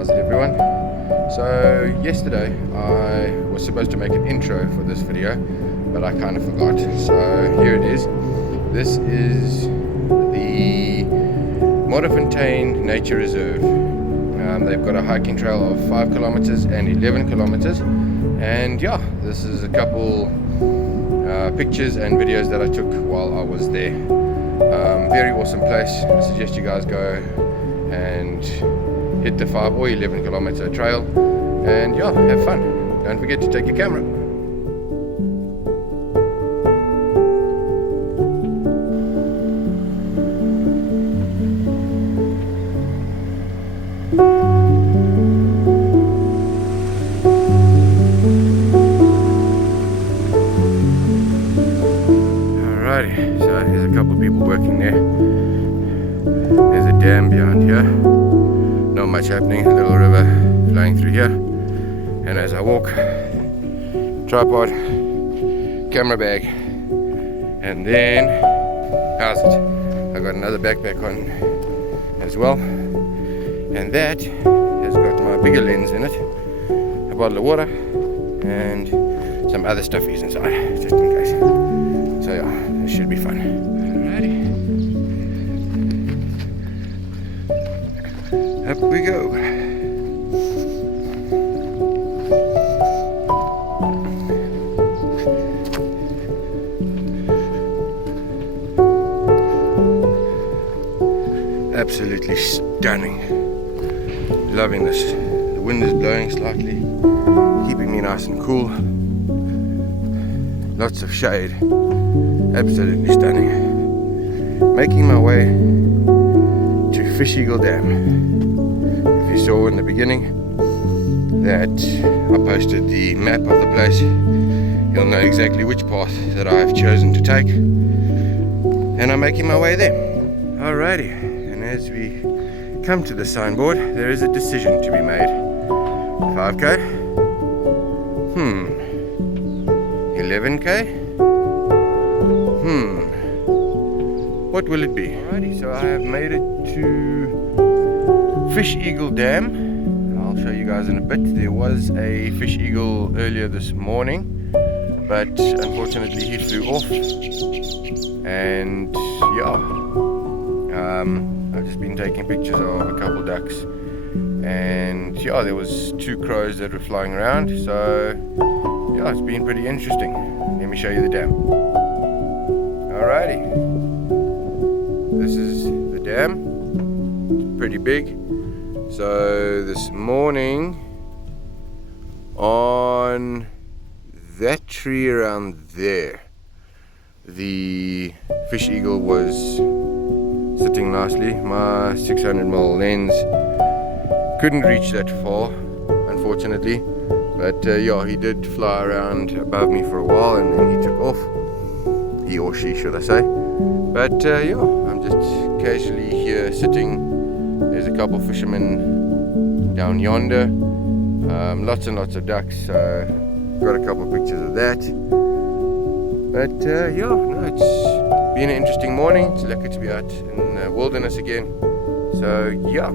How's it, everyone? So yesterday I was supposed to make an intro for this video, but I kind of forgot. So here it is. This is the Modderfontein Nature Reserve. They've got a hiking trail of 5 kilometers and 11 kilometers, and yeah, this is a couple pictures and videos that I took while I was there. Very awesome place. I suggest you guys go and hit the 5 or 11 kilometer trail and yeah, have fun. Don't forget to take your camera. Alrighty, so there's a couple of people working there. There's a dam behind here. Not much happening, a little river flowing through here. And as I walk, tripod, camera bag, and then, how's it? I got another backpack on as well. And that has got my bigger lens in it, a bottle of water, and some other stuffies inside, just in case. So yeah, it should be fun. Alrighty. Up we go. Absolutely stunning. Loving this. The wind is blowing slightly, keeping me nice and cool. Lots of shade. Absolutely stunning. Making my way to Fish Eagle Dam. If you saw in the beginning that I posted the map of the place, you'll know exactly which path that I've chosen to take, and I'm making my way there. Alrighty, and as we come to the signboard, there is a decision to be made. 5k? 11k? What will it be? Alrighty, so I have made it to Fish Eagle Dam. I'll show you guys in a bit. There was a fish eagle earlier this morning, but unfortunately he flew off. And yeah, I've just been taking pictures of a couple ducks, and yeah, there was 2 crows that were flying around. So yeah, it's been pretty interesting. Let me show you the dam. Alrighty. This is the dam. It's pretty big. So this morning, on that tree around there, the fish eagle was sitting nicely. My 600mm lens couldn't reach that far, unfortunately, but yeah, he did fly around above me for a while and then he took off. He or she, should I say. But yeah, I'm just casually here sitting. There's a couple fishermen down yonder. Lots and lots of ducks, so got a couple of pictures of that. But yeah, no, it's been an interesting morning. It's lucky to be out in the wilderness again. So yeah.